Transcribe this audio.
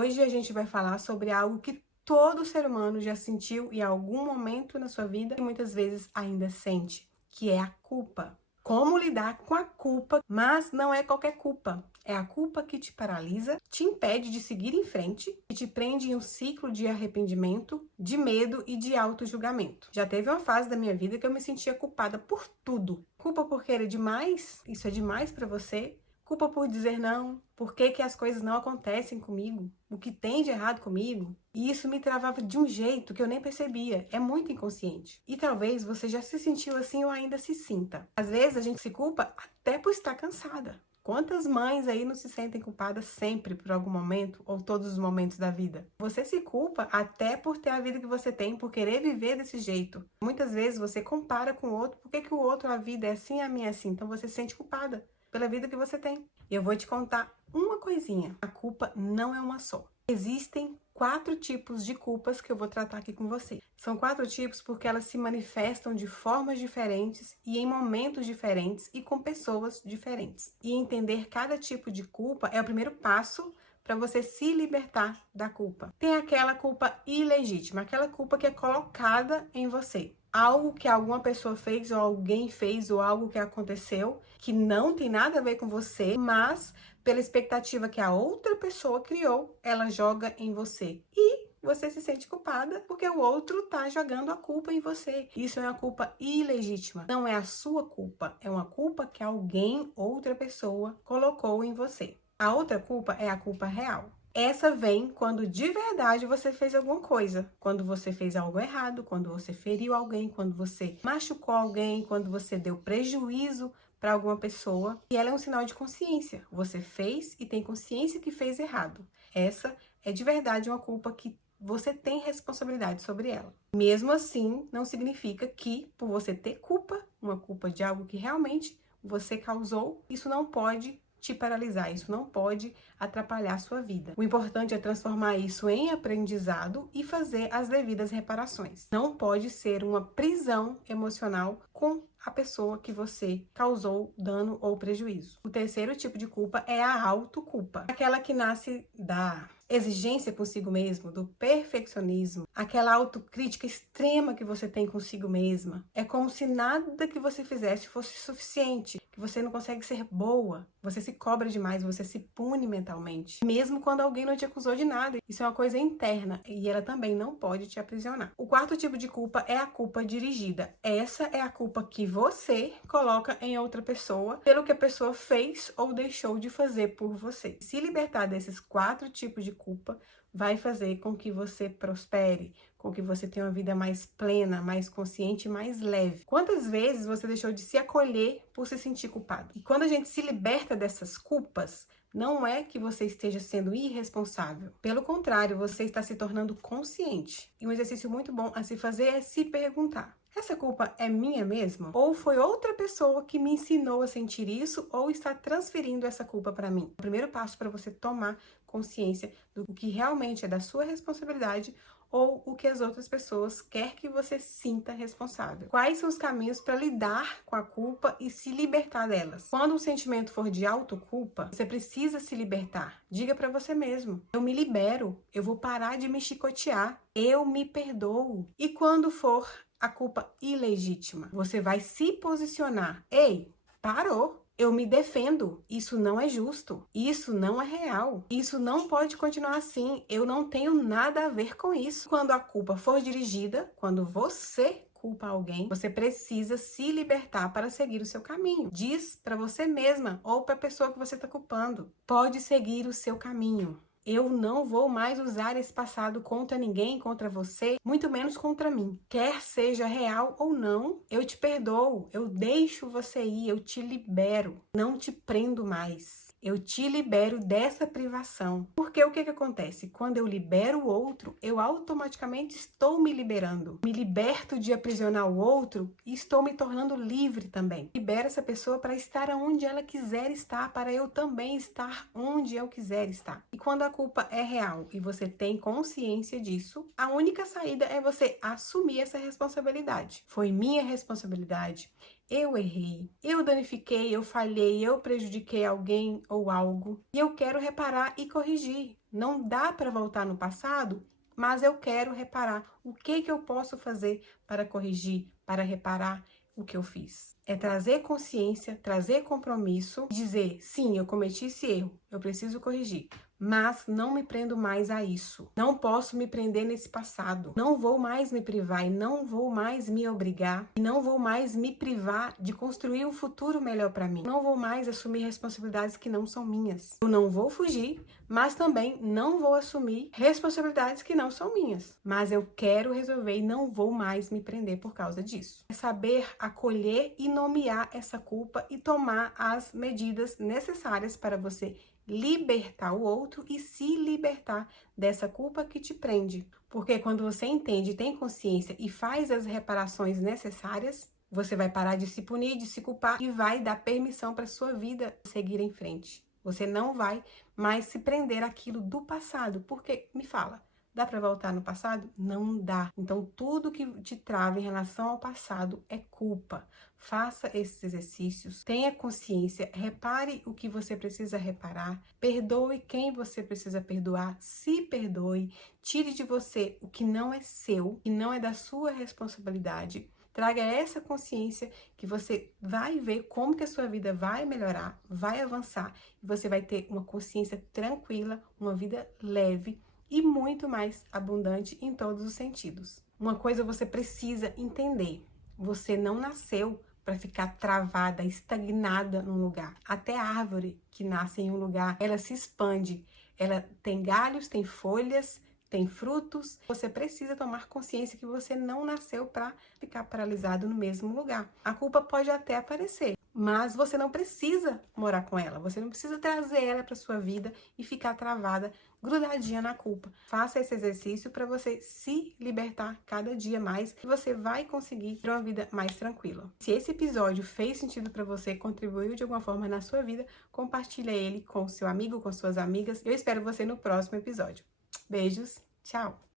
Hoje a gente vai falar sobre algo que todo ser humano já sentiu em algum momento na sua vida e muitas vezes ainda sente, que é a culpa. Como lidar com a culpa, mas não é qualquer culpa. É a culpa que te paralisa, te impede de seguir em frente e te prende em um ciclo de arrependimento, de medo e de auto-julgamento. Já teve uma fase da minha vida que eu me sentia culpada por tudo. Culpa por querer demais? Isso é demais pra você? Culpa por dizer não? Por que as coisas não acontecem comigo? O que tem de errado comigo? E isso me travava de um jeito que eu nem percebia. É muito inconsciente. E talvez você já se sentiu assim ou ainda se sinta. Às vezes a gente se culpa até por estar cansada. Quantas mães aí não se sentem culpadas sempre por algum momento ou todos os momentos da vida? Você se culpa até por ter a vida que você tem, por querer viver desse jeito. Muitas vezes você compara com o outro. Por que o outro, a vida é assim e a minha é assim? Então você se sente culpada pela vida que você tem. E eu vou te contar uma coisinha. A culpa não é uma só. Existem 4 tipos de culpas que eu vou tratar aqui com você. São 4 tipos porque elas se manifestam de formas diferentes e em momentos diferentes e com pessoas diferentes. E entender cada tipo de culpa é o primeiro passo para você se libertar da culpa. Tem aquela culpa ilegítima, aquela culpa que é colocada em você. Algo que alguma pessoa fez ou alguém fez ou algo que aconteceu que não tem nada a ver com você, mas pela expectativa que a outra pessoa criou, ela joga em você. E você se sente culpada porque o outro tá jogando a culpa em você. Isso é uma culpa ilegítima. Não é a sua culpa, é uma culpa que alguém, outra pessoa, colocou em você. A outra culpa é a culpa real. Essa vem quando de verdade você fez alguma coisa. Quando você fez algo errado, quando você feriu alguém, quando você machucou alguém, quando você deu prejuízo para alguma pessoa. E ela é um sinal de consciência. Você fez e tem consciência que fez errado. Essa é de verdade uma culpa que você tem responsabilidade sobre ela. Mesmo assim, não significa que por você ter culpa, uma culpa de algo que realmente você causou, isso não pode te paralisar, isso não pode atrapalhar a sua vida. O importante é transformar isso em aprendizado e fazer as devidas reparações. Não pode ser uma prisão emocional com a pessoa que você causou dano ou prejuízo. O terceiro tipo de culpa é a autoculpa, aquela que nasce da exigência consigo mesmo, do perfeccionismo, aquela autocrítica extrema que você tem consigo mesma. É como se nada que você fizesse fosse suficiente, que você não consegue ser boa, você se cobra demais, você se pune mentalmente, mesmo quando alguém não te acusou de nada. Isso é uma coisa interna e ela também não pode te aprisionar. O quarto tipo de culpa é a culpa dirigida. Essa é a culpa que você coloca em outra pessoa pelo que a pessoa fez ou deixou de fazer por você. Se libertar desses 4 tipos de culpa vai fazer com que você prospere, com que você tenha uma vida mais plena, mais consciente e mais leve. Quantas vezes você deixou de se acolher por se sentir culpado? E quando a gente se liberta dessas culpas, não é que você esteja sendo irresponsável. Pelo contrário, você está se tornando consciente. E um exercício muito bom a se fazer é se perguntar: essa culpa é minha mesmo? Ou foi outra pessoa que me ensinou a sentir isso ou está transferindo essa culpa para mim? O primeiro passo para você tomar consciência do que realmente é da sua responsabilidade ou o que as outras pessoas querem que você sinta responsável. Quais são os caminhos para lidar com a culpa e se libertar delas? Quando o sentimento for de autoculpa, você precisa se libertar. Diga para você mesmo: eu me libero, eu vou parar de me chicotear, eu me perdoo. E quando for a culpa ilegítima, você vai se posicionar: ei, parou! Eu me defendo, isso não é justo, isso não é real, isso não pode continuar assim, eu não tenho nada a ver com isso. Quando a culpa for dirigida, quando você culpa alguém, você precisa se libertar para seguir o seu caminho. Diz para você mesma ou para a pessoa que você está culpando: pode seguir o seu caminho. Eu não vou mais usar esse passado contra ninguém, contra você, muito menos contra mim. Quer seja real ou não, eu te perdoo, eu deixo você ir, eu te libero, não te prendo mais. Eu te libero dessa privação. Porque o que acontece? Quando eu libero o outro, eu automaticamente estou me liberando. Me liberto de aprisionar o outro e estou me tornando livre também. Libero essa pessoa para estar onde ela quiser estar, para eu também estar onde eu quiser estar. E quando a culpa é real e você tem consciência disso, a única saída é você assumir essa responsabilidade. Foi minha responsabilidade. Eu errei, eu danifiquei, eu falhei, eu prejudiquei alguém ou algo e eu quero reparar e corrigir. Não dá para voltar no passado, mas eu quero reparar. O que eu posso fazer para corrigir, para reparar o que eu fiz? É trazer consciência, trazer compromisso, dizer, sim, eu cometi esse erro, eu preciso corrigir, mas não me prendo mais a isso. Não posso me prender nesse passado. Não vou mais me privar e não vou mais me obrigar e não vou mais me privar de construir um futuro melhor para mim. Não vou mais assumir responsabilidades que não são minhas. Eu não vou fugir, mas também não vou assumir responsabilidades que não são minhas. Mas eu quero resolver e não vou mais me prender por causa disso. É saber acolher e nomear essa culpa e tomar as medidas necessárias para você libertar o outro e se libertar dessa culpa que te prende. Porque quando você entende, tem consciência e faz as reparações necessárias, você vai parar de se punir, de se culpar e vai dar permissão para sua vida seguir em frente. Você não vai mais se prender àquilo do passado. Porque, me fala, dá para voltar no passado? Não dá. Então, tudo que te trava em relação ao passado é culpa. Faça esses exercícios, tenha consciência, repare o que você precisa reparar, perdoe quem você precisa perdoar, se perdoe, tire de você o que não é seu, que não é da sua responsabilidade. Traga essa consciência que você vai ver como que a sua vida vai melhorar, vai avançar e você vai ter uma consciência tranquila, uma vida leve e muito mais abundante em todos os sentidos. Uma coisa você precisa entender: você não nasceu para ficar travada, estagnada num lugar. Até a árvore que nasce em um lugar, ela se expande. Ela tem galhos, tem folhas, tem frutos. Você precisa tomar consciência que você não nasceu para ficar paralisado no mesmo lugar. A culpa pode até aparecer, mas você não precisa morar com ela. Você não precisa trazer ela para sua vida e ficar travada, grudadinha na culpa. Faça esse exercício para você se libertar cada dia mais e você vai conseguir ter uma vida mais tranquila. Se esse episódio fez sentido para você, contribuiu de alguma forma na sua vida, compartilha ele com seu amigo, com suas amigas. Eu espero você no próximo episódio. Beijos, tchau!